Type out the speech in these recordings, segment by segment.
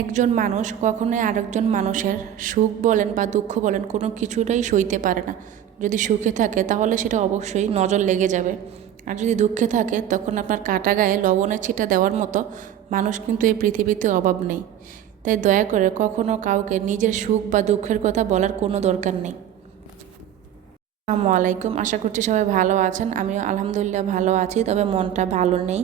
একজন মানুষ, কখনোই আরেকজন মানুষের সুখ বলেন বা দুঃখ বলেন, কোনো কিছুটাই সইতে পারে না। যদি সুখে থাকে, তাহলে সেটা অবশ্যই নজর লেগে যাবে। আর যদি দুঃখে থাকে, তখন আপনার কাটা গায়ে লবণের ছিটা দেওয়ার মতো মানুষ কিন্তু এই পৃথিবীতে অভাব নেই। তাই দয়া করে কখনো কাউকে নিজের সুখ বা দুঃখের কথা বলার কোনো দরকার নেই। আসসালামু আলাইকুম। আশা করছি সবাই ভালো আছেন। আমিও আলহামদুলিল্লাহ ভালো আছি, তবে মনটা ভালো নেই।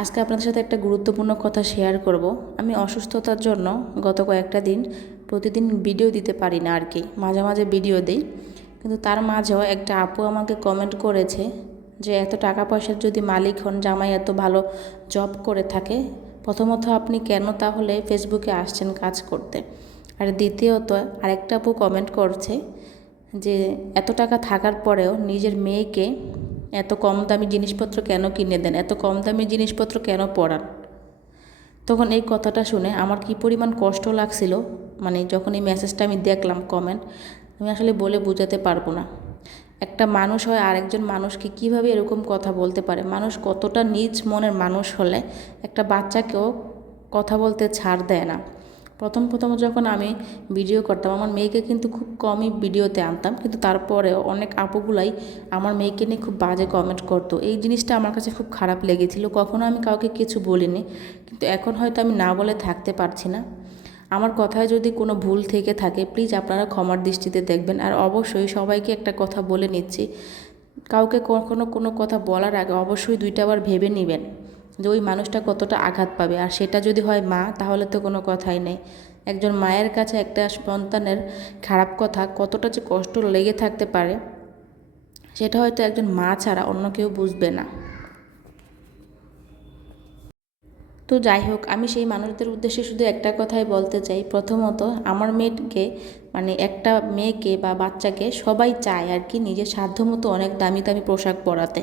আজকে আপনাদের সাথে একটা গুরুত্বপূর্ণ কথা শেয়ার করব। আমি অসুস্থতার জন্য গত কয়েকটা দিন প্রতিদিন ভিডিও দিতে পারি না আর কি। মাঝে মাঝে ভিডিও দিই। কিন্তু তার মাঝেও একটা আপু আমাকে কমেন্ট করেছে যে, এত টাকা পয়সার যদি মালিক হন, জামাই এত ভালো জব করে থাকে, প্রথমত আপনি কেন তাহলে ফেসবুকে আসছেন কাজ করতে? আর দ্বিতীয়ত, আরেকটা আপু কমেন্ট করছে যে, এত টাকা থাকার পরেও নিজের মেয়েকে এত কম দামি জিনিসপত্র কেন কিনে দেন? এত কম দামি জিনিসপত্র কেন পড়ান? তখন এই কথাটা শুনে আমার কি পরিমাণ কষ্ট লাগছিল মানে যখন এই মেসেজটা আমি দেখলাম কমেন্ট আমি আসলে বলে বোঝাতে পারব না। একটা মানুষ হয়, আরেকজন মানুষকে কীভাবে এরকম কথা বলতে পারে? মানুষ কতটা নিজ মনের মানুষ হলে একটা বাচ্চাকেও কথা বলতে ছাড় দেয় না? প্রথম প্রথম যখন আমি ভিডিও করতাম, আমার মেয়েকে কিন্তু খুব কমই ভিডিওতে আনতাম। কিন্তু তারপরেও অনেক আপুগুলাই আমার মেয়েকে নিয়ে খুব বাজে কমেন্ট করতো। এই জিনিসটা আমার কাছে খুব খারাপ লেগেছিল। কখনো আমি কাউকে কিছু বলিনি। কিন্তু এখন হয়তো আমি না বলে থাকতে পারছি না। আমার কথায় যদি কোনো ভুল থেকে থাকে প্লিজ আপনারা ক্ষমার দৃষ্টিতে দেখবেন। আর অবশ্যই সবাইকে একটা কথা বলে নিচ্ছি। কাউকে কখনো কোনো কথা বলার আগে অবশ্যই দুইটা বার ভেবে নেবেন। যে ওই মানুষটা কতটা আঘাত পাবে। আর সেটা যদি হয় মা, তাহলে তো কোনো কথাই নেই। একজন মায়ের কাছে একটা সন্তানের খারাপ কথা কতটা যে কষ্ট লেগে থাকতে পারে, সেটা হয়তো একজন মা ছাড়া অন্য কেউ বুঝবে না। তো যাই হোক, আমি সেই মানুষদের উদ্দেশ্যে শুধু একটা কথাই বলতে চাই। প্রথমত, আমার মেয়েকে মানে একটা মেয়েকে বা বাচ্চাকে সবাই চায় আর কি নিজের সাধ্যমতো অনেক দামি দামি পোশাক পরাতে।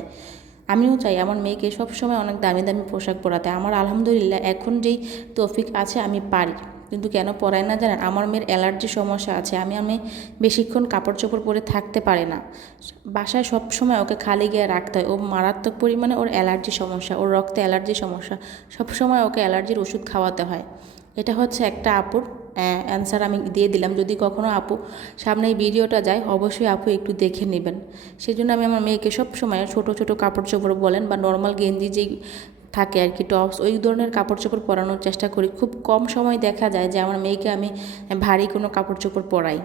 আমিও চাই আমার মেয়েকে সবসময় অনেক দামি দামি পোশাক পরাতে। আমার আলহামদুলিল্লাহ এখন যেই তৌফিক আছে আমি পারি। কিন্তু কেন পরায় না জানেন? আমার মেয়ের অ্যালার্জির সমস্যা আছে। আমি আমি বেশিক্ষণ কাপড় চোপড় পরে থাকতে পারে না। বাসায় সব সময় ওকে খালি গিয়ে রাখতে হয়। ও মারাত্মক পরিমাণে ওর অ্যালার্জি সমস্যা, ওর রক্তে অ্যালার্জি সমস্যা। সব সময় ওকে অ্যালার্জির ওষুধ খাওয়াতে হয়। এটা হচ্ছে একটা আপুর অ্যান্সার আমি দিয়ে দিলাম। যদি কখনও আপু সামনে এই ভিডিওটা যায়, অবশ্যই আপু একটু দেখে নেবেন। সেই জন্য আমি আমার মেয়েকে সব সময় ছোটো ছোটো কাপড় চোপড় বলেন বা নর্মাল গেঞ্জি যেই থাকে আর কি টপস ওই ধরনের কাপড় চোপড় পরানোর চেষ্টা করি। খুব কম সময় দেখা যায় যে আমার মেয়েকে আমি ভারী কোনো কাপড় চোপড় পরাই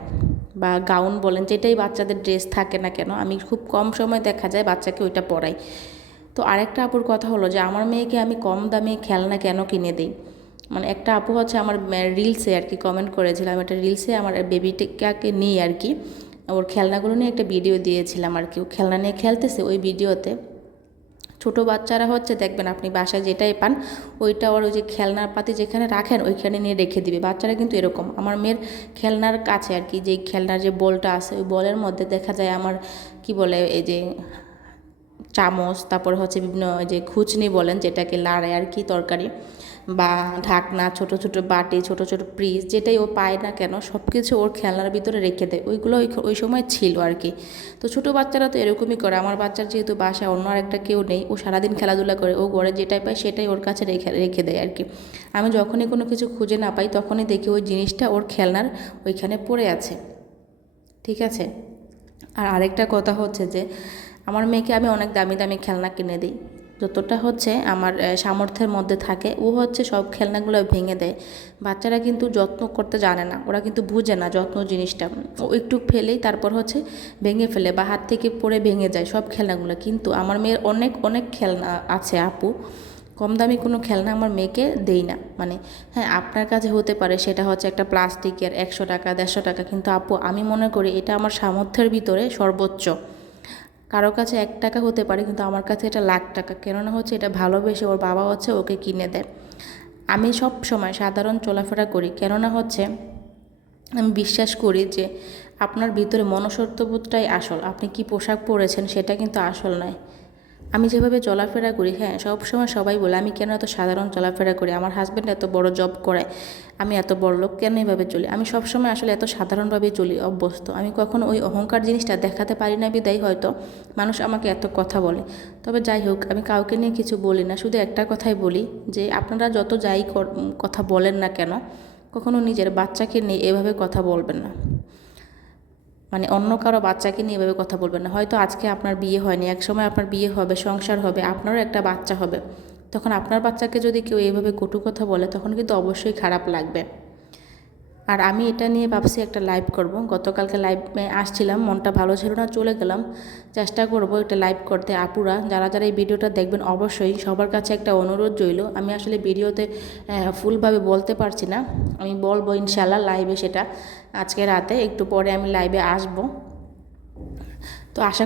বা গাউন বলেন, যেটাই বাচ্চাদের ড্রেস থাকে না কেন, আমি খুব কম সময় দেখা যায় বাচ্চাকে ওইটা পরাই। তো আরেকটা আপুর কথা হলো যে, আমার মেয়েকে আমি কম দামে খেলনা কেন কিনে দিই? মানে একটা আপু হচ্ছে আমার রিলসে আর কি কমেন্ট করেছিলাম, একটা রিলসে আমার বেবিটাকে নিয়ে আর কি, ওর খেলনাগুলো নিয়ে একটা ভিডিও দিয়েছিলাম আর কি, ও খেলনা নিয়ে খেলতেছে ওই ভিডিওতে ছোট বাচ্চারা হচ্ছে দেখবেন আপনি বাসায় যেটাই পান, ওইটা ওর ওই যে খেলনার পাতি যেখানে রাখেন, ওইখানে নিয়ে রেখে দিবে। বাচ্চারা কিন্তু এরকম। আমার মেয়ের খেলনার কাছে আর কি যে খেলনার যে বলটা আছে, ওই বলের মধ্যে দেখা যায় আমার কি বলে, এই যে চামচ, তারপর হচ্ছে বিভিন্ন যে খুচনি বলেন, যেটাকে লাড়ে আর কি তরকারি। বা ঢাকনা, ছোট ছোট বাটি, ছোট ছোট ফ্রিজ যেটাই ও পায় না কেন সব কিছু ওর খেলনার ভিতরে রেখে দেয়। ওইগুলো ওই সময় ছিল আর কি। তো ছোট বাচ্চারা তো এরকমই করে। আমার বাচ্চার যেহেতু বাসায় অন্য আরেকটা কেউ নেই, ও সারাদিন খেলাধুলা করে, ও ঘরে যেটাই পায় সেটাই ওর কাছে রেখে রেখে দেয় আর কি। আমি যখনই কোনো কিছু খুঁজে না পাই, তখনই দেখি ওই জিনিসটা ওর খেলনার ওইখানে পড়ে আছে। ঠিক আছে? আর আরেকটা কথা হচ্ছে যে, আমার মেয়েকে আমি অনেক দামি দামি খেলনা কিনে দিই। যতটা হচ্ছে আমার সামর্থ্যের মধ্যে থাকে, ও হচ্ছে সব খেলনাগুলো ভেঙে দেয়। বাচ্চারা কিন্তু যত্ন করতে জানে না, ওরা কিন্তু বুঝে না যত্ন জিনিসটা। ও একটু ফেলেই তারপর হচ্ছে ভেঙে ফেলে বা হাত থেকে পড়ে ভেঙে যায় সব খেলনাগুলো। কিন্তু আমার মেয়ের অনেক অনেক খেলনা আছে আপু, কম দামি কোনো খেলনা আমার মেয়েকে দেই না। মানে হ্যাঁ আপনার কাছে হতে পারে, সেটা হচ্ছে একটা প্লাস্টিকের একশো টাকা, দেড়শো টাকা, কিন্তু আপু, আমি মনে করি এটা আমার সামর্থ্যের ভিতরে সর্বোচ্চ। কারও কাছে এক টাকা হতে পারে, কিন্তু আমার কাছে এটা লাখ টাকা। কেননা হচ্ছে এটা ভালোবেসে ওর বাবা হচ্ছে ওকে কিনে দেয়। আমি সব সময় সাধারণ চলাফেরা করি, কেননা হচ্ছে আমি বিশ্বাস করি যে আপনার ভিতরে মনসত্ববোধটাই আসল। আপনি কি পোশাক পরেছেন সেটা কিন্তু আসল নয়। আমি যেভাবে চলাফেরা করি হ্যাঁ সবসময় সবাই বলে, আমি কেন এত সাধারণ চলাফেরা করি? আমার হাজব্যান্ড এত বড় জব করে, আমি এত বড় লোক কেন এভাবে চলি? আমি সবসময় আসলে এত সাধারণভাবেই চলি, অভ্যস্ত। আমি কখনো ওই অহংকার জিনিসটা দেখাতে পারি না বিদায় হয়তো, মানুষ আমাকে এত কথা বলে। তবে যাই হোক, আমি কাউকে নিয়ে কিছু বলি না, শুধু একটা কথাই বলি যে, আপনারা যত যাই কথা বলেন না কেন, কখনো নিজের বাচ্চাকে নিয়ে এভাবে কথা বলবেন না। মানে অন্য কারও বাচ্চাকে নিয়ে এভাবে কথা বলবেন না। হয়তো আজকে আপনার বিয়ে হয়নি, এক সময় আপনার বিয়ে হবে, সংসার হবে, আপনারও একটা বাচ্চা হবে। তখন আপনার বাচ্চাকে যদি কেউ এইভাবে কটু কথা বলে, তখন কিন্তু অবশ্যই খারাপ লাগবে। আর আমি এটা নিয়ে ভাবছি একটা লাইভ করব। গতকালকে লাইভে আসছিলাম, মনটা ভালো ছিল না, চলে গেলাম। চেষ্টা করব একটা লাইভ করতে। আপুরা, যারা যারা এই ভিডিওটা দেখবেন, অবশ্যই সবার কাছে একটা অনুরোধ রইল। আমি আসলে ভিডিওতে ফুলভাবে বলতে পারছি না। আমি বলব ইনশাল্লাহ লাইভে সেটা। আজকে রাতে একটু পরে আমি লাইভে আসব। তো আশা